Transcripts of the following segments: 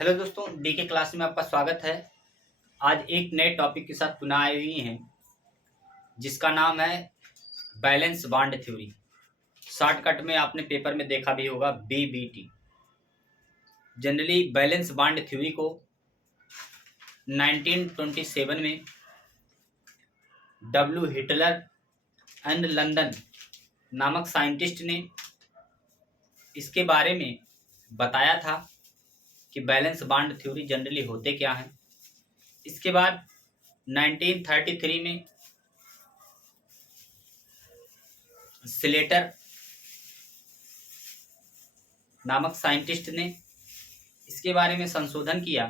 Hello दोस्तों, D के class में आपका स्वागत है। आज एक नए टॉपिक के साथ पुनः आए हुए हैं जिसका नाम है बैलेंस बांड थ्योरी। शॉर्टकट में आपने पेपर में देखा भी होगा BBT. Generally balance bond theory को 1927 में डब्ल्यू हिटलर एंड लंदन नामक साइंटिस्ट ने इसके बारे में बताया था कि बैलेंस बांड थ्योरी जनरली होते क्या हैं। इसके बाद 1933 में स्लेटर नामक साइंटिस्ट ने इसके बारे में संशोधन किया।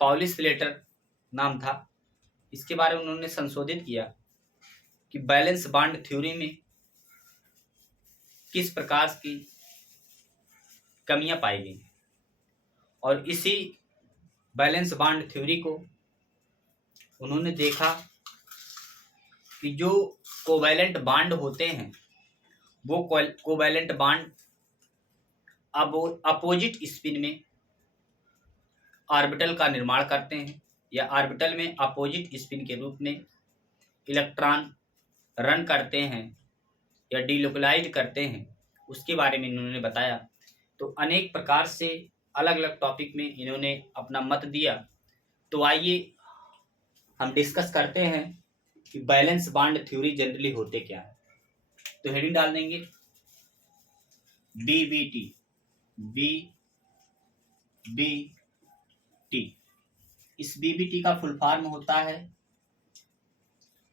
पॉली स्लेटर नाम था। इसके बारे में उन्होंने संशोधित किया कि बैलेंस बांड थ्योरी में किस प्रकार की कमियां पाई गई, और इसी बैलेंस बांड थ्योरी को उन्होंने देखा कि जो कोवैलेंट बांड होते हैं वो कोवैलेंट बांड अपोजिट स्पिन में ऑर्बिटल का निर्माण करते हैं, या ऑर्बिटल में अपोजिट स्पिन के रूप में इलेक्ट्रॉन रन करते हैं या डिलोकलाइज करते हैं। उसके बारे में इन्होंने बताया। तो अनेक प्रकार से अलग अलग टॉपिक में इन्होंने अपना मत दिया। तो आइए हम डिस्कस करते हैं कि बैलेंस बांड थ्योरी जनरली होते क्या है। तो हेडिंग डाल देंगे बीबीटी। बीबीटी, इस बीबीटी का फुल फॉर्म होता है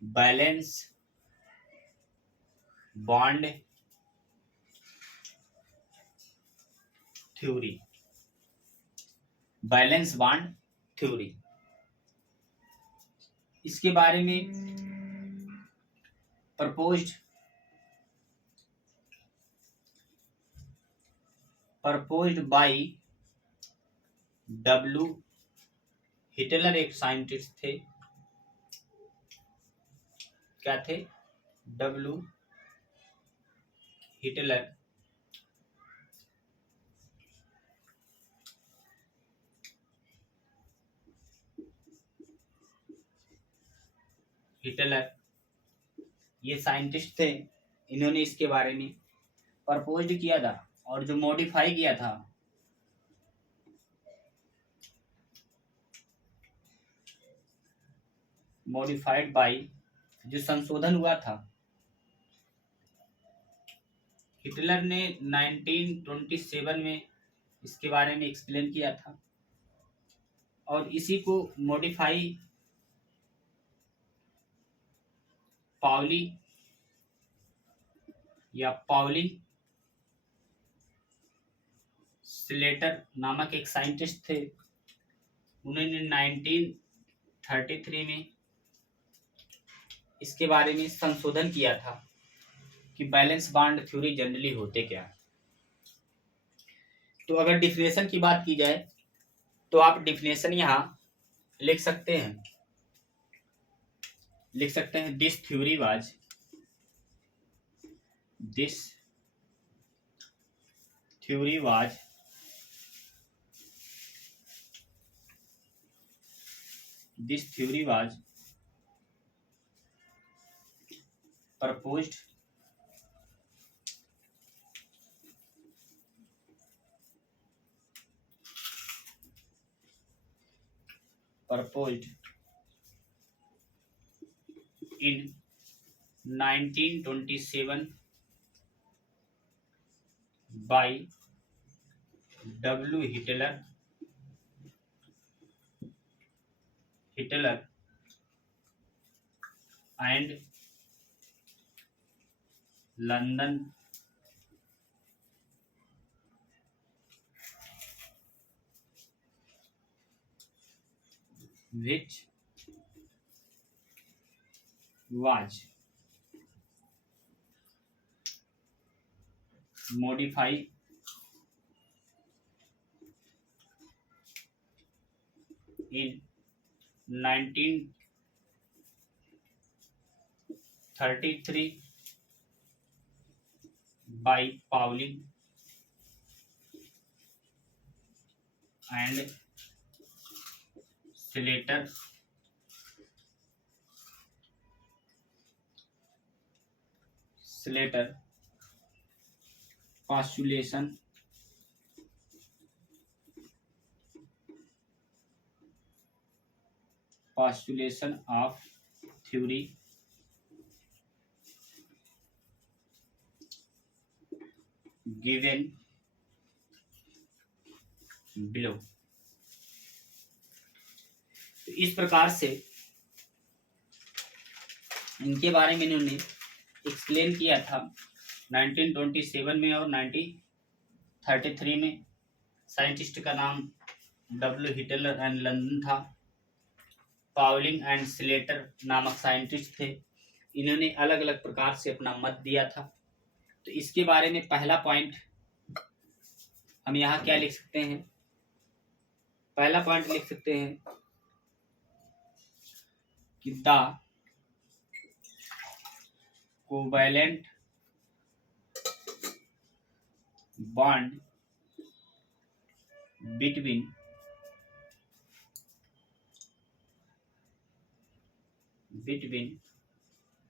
valence bond theory. Valence bond theory, इसके बारे में प्रपोज्ड बाय डब्ल्यू हिटलर। एक साइंटिस्ट थे। क्या थे? W Hitler. ये साइंटिस्ट थे। इन्होंने इसके बारे में प्रपोज्ड किया था और जो मॉडिफाई किया था मॉडिफाइड बाय, जो संशोधन हुआ था हिटलर ने 1927 में इसके बारे में एक्सप्लेन किया था, और इसी को मॉडिफाई पाउली स्लेटर नामक एक साइंटिस्ट थे। उन्होंने 1933 में इसके बारे में संशोधन किया था कि बैलेंस बांड थ्योरी जनरली होते क्या है। तो अगर डिफिनेशन की बात की जाए तो आप डिफिनेशन यहां लिख सकते हैं। This theory was proposed in 1927 by W. Hitler and London which was modified in 1933 by Pauling and Slater postulation of theory given below। तो इस प्रकार से इनके बारे में इन्होंने एक्सप्लेन किया था 1927 में और 1933 में। साइंटिस्ट का नाम डब्ल्यू हिटलर एंड लंदन था। पाउलिंग एंड स्लेटर नामक साइंटिस्ट थे। इन्होंने अलग अलग प्रकार से अपना मत दिया था। तो इसके बारे में पहला पॉइंट हम यहाँ क्या लिख सकते हैं? पहला पॉइंट लिख सकते हैं कि the covalent bond between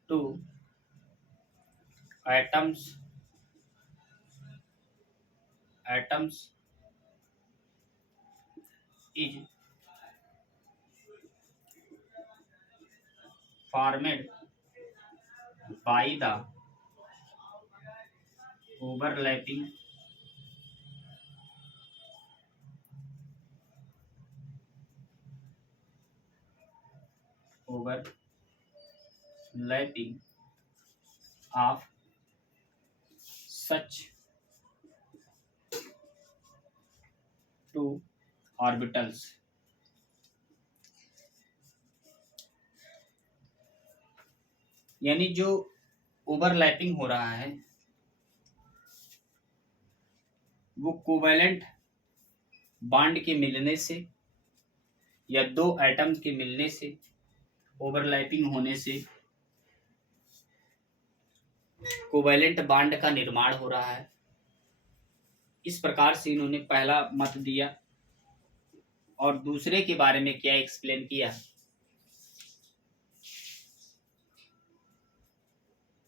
two atoms is formed by the overlapping of such two orbitals। यानी जो ओवरलैपिंग हो रहा है वो कोवैलेंट बॉन्ड के मिलने से या दो एटम्स के मिलने से, ओवरलैपिंग होने से कोवैलेंट बॉन्ड का निर्माण हो रहा है। इस प्रकार से इन्होंने पहला मत दिया। और दूसरे के बारे में क्या एक्सप्लेन किया?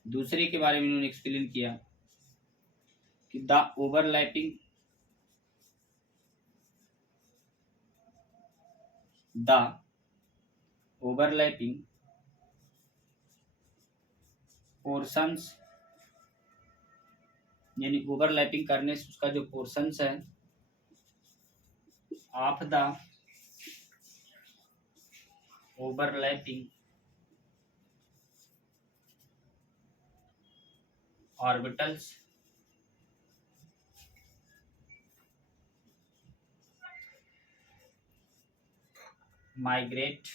दूसरे के बारे में इन्होंने एक्सप्लेन किया कि द ओवरलैपिंग पोर्शंस, यानी ओवरलैपिंग करने से उसका जो पोर्शंस है of the overlapping orbitals migrate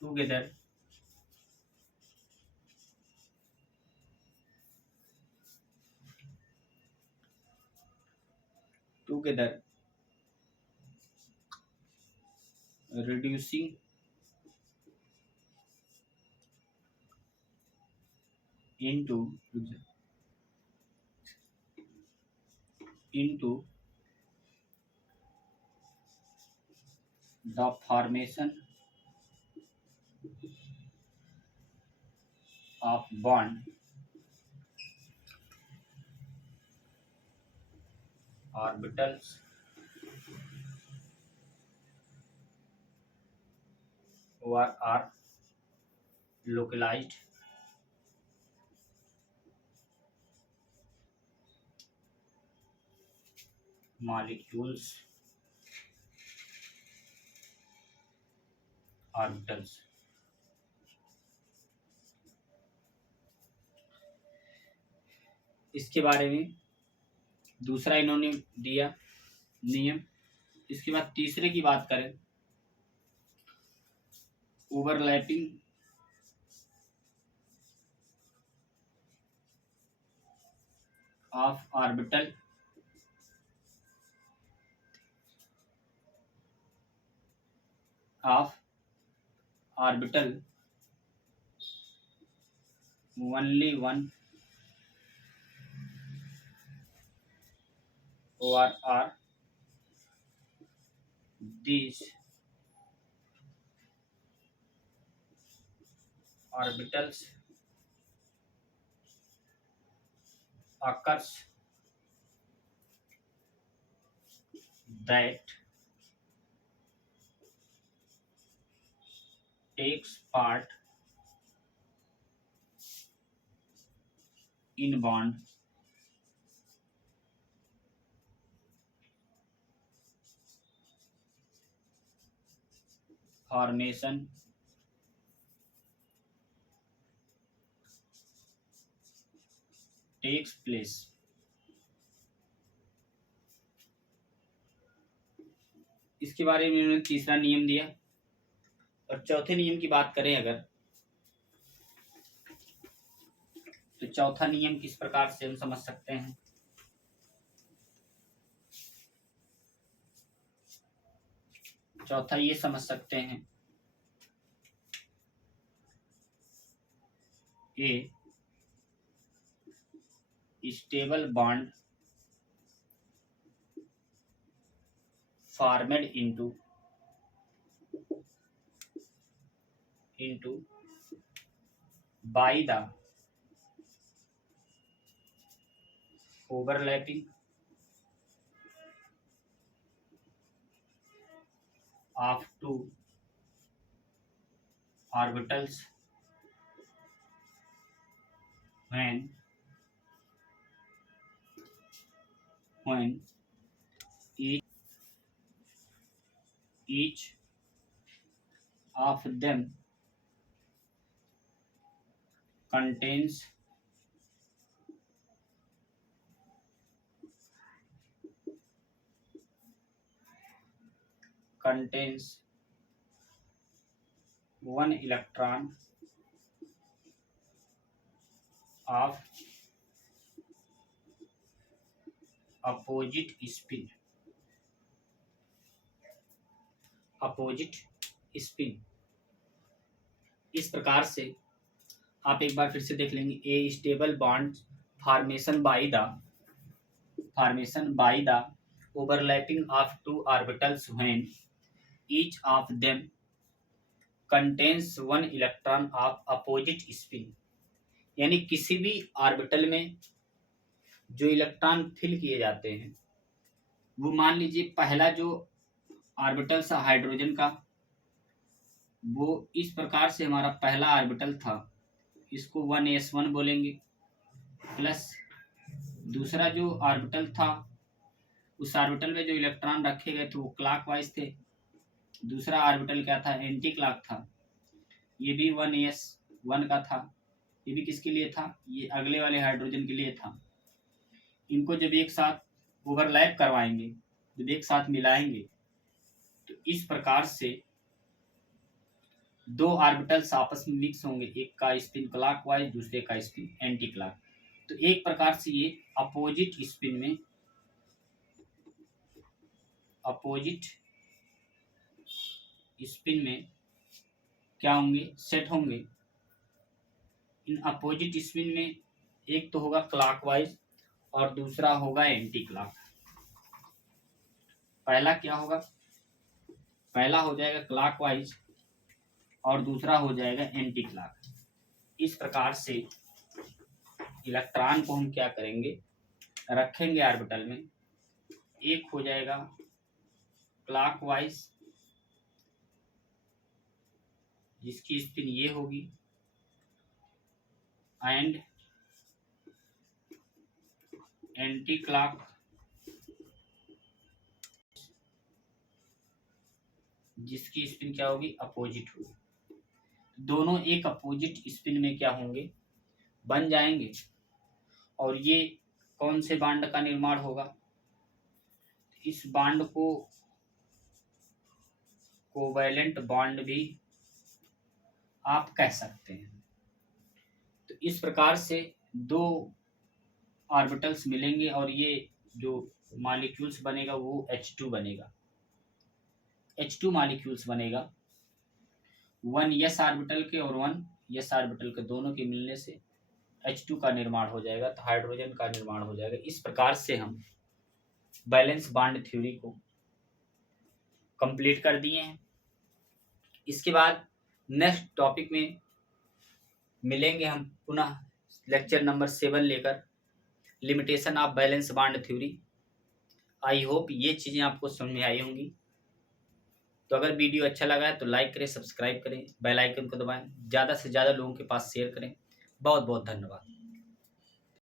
together reducing into the formation of bond orbitals are localized molecules orbitals। इसके बारे में दूसरा इन्होंने दिया नियम। इसके बाद तीसरे की बात करें, overlapping of orbital only one or are these orbitals occurs that takes part in bond formation takes place। इसके बारे में उन्होंने तीसरा नियम दिया। और चौथे नियम की बात करें अगर, तो चौथा नियम किस प्रकार से हम समझ सकते हैं। चौथा ये समझ सकते हैं, a stable bond formed into by the overlapping of two orbitals when each of them contains one electron of opposite spin। इस प्रकार से आप एक बार फिर से देख लेंगे, a stable bond formation by the overlapping of two orbitals when each of them contains one electron of opposite spin. यानी किसी भी ऑर्बिटल में जो इलेक्ट्रॉन फिल किए जाते हैं, वो मान लीजिए पहला जो ऑर्बिटल था हाइड्रोजन का, वो इस प्रकार से हमारा पहला ऑर्बिटल था, इसको 1s1 बोलेंगे, प्लस दूसरा जो ऑर्बिटल था उस ऑर्बिटल में जो इलेक्ट्रॉन रखे गए थे वो क्लॉकवाइज थे। दूसरा ऑर्बिटल क्या था, एंटी क्लॉक था। ये भी 1s1 का था। ये भी किसके लिए था, ये अगले वाले हाइड्रोजन के लिए था। इनको जब एक साथ ओवरलैप करवाएंगे, जब एक साथ मिलाएंगे, तो इस प्रकार से दो ऑर्बिटल्स आपस में मिक्स होंगे, एक का स्पिन क्लॉकवाइज, दूसरे का स्पिन एंटी क्लॉक। तो एक प्रकार से ये अपोजिट स्पिन में क्या होंगे, सेट होंगे। इन अपोजिट स्पिन में एक तो होगा क्लॉकवाइज और दूसरा होगा एंटी क्लॉक। पहला क्या होगा, पहला हो जाएगा क्लॉकवाइज और दूसरा हो जाएगा एंटी क्लॉक। इस प्रकार से इलेक्ट्रॉन को हम क्या करेंगे, रखेंगे ऑर्बिटल में। एक हो जाएगा क्लॉकवाइज जिसकी स्पिन ये होगी, एंड एंटी क्लॉक जिसकी स्पिन क्या होगी, अपोजिट होगी। दोनों एक अपोजिट स्पिन में क्या होंगे, बन जाएंगे। और ये कौन से बॉन्ड का निर्माण होगा, इस बॉन्ड को कोवैलेंट बॉन्ड भी आप कह सकते हैं। तो इस प्रकार से दो ऑर्बिटल्स मिलेंगे और ये जो मॉलिक्यूल्स बनेगा वो H2 बनेगा। H2 मॉलिक्यूल्स बनेगा, 1s ऑर्बिटल के और 1s ऑर्बिटल के दोनों के मिलने से H2 का निर्माण हो जाएगा, तो हाइड्रोजन का निर्माण हो जाएगा। इस प्रकार से हम बैलेंस बांड थ्योरी को कंप्लीट कर दिए हैं। इसके बाद नेक्स्ट टॉपिक में मिलेंगे हम पुनः लेक्चर नंबर 7 लेकर, limitation of balance bond theory. I hope ये चीज़ें आपको समझ में आई होंगी। तो अगर वीडियो अच्छा लगा है तो लाइक करें, सब्सक्राइब करें, बेल आइकन को दबाएं, ज़्यादा से ज़्यादा लोगों के पास शेयर करें। बहुत बहुत धन्यवाद।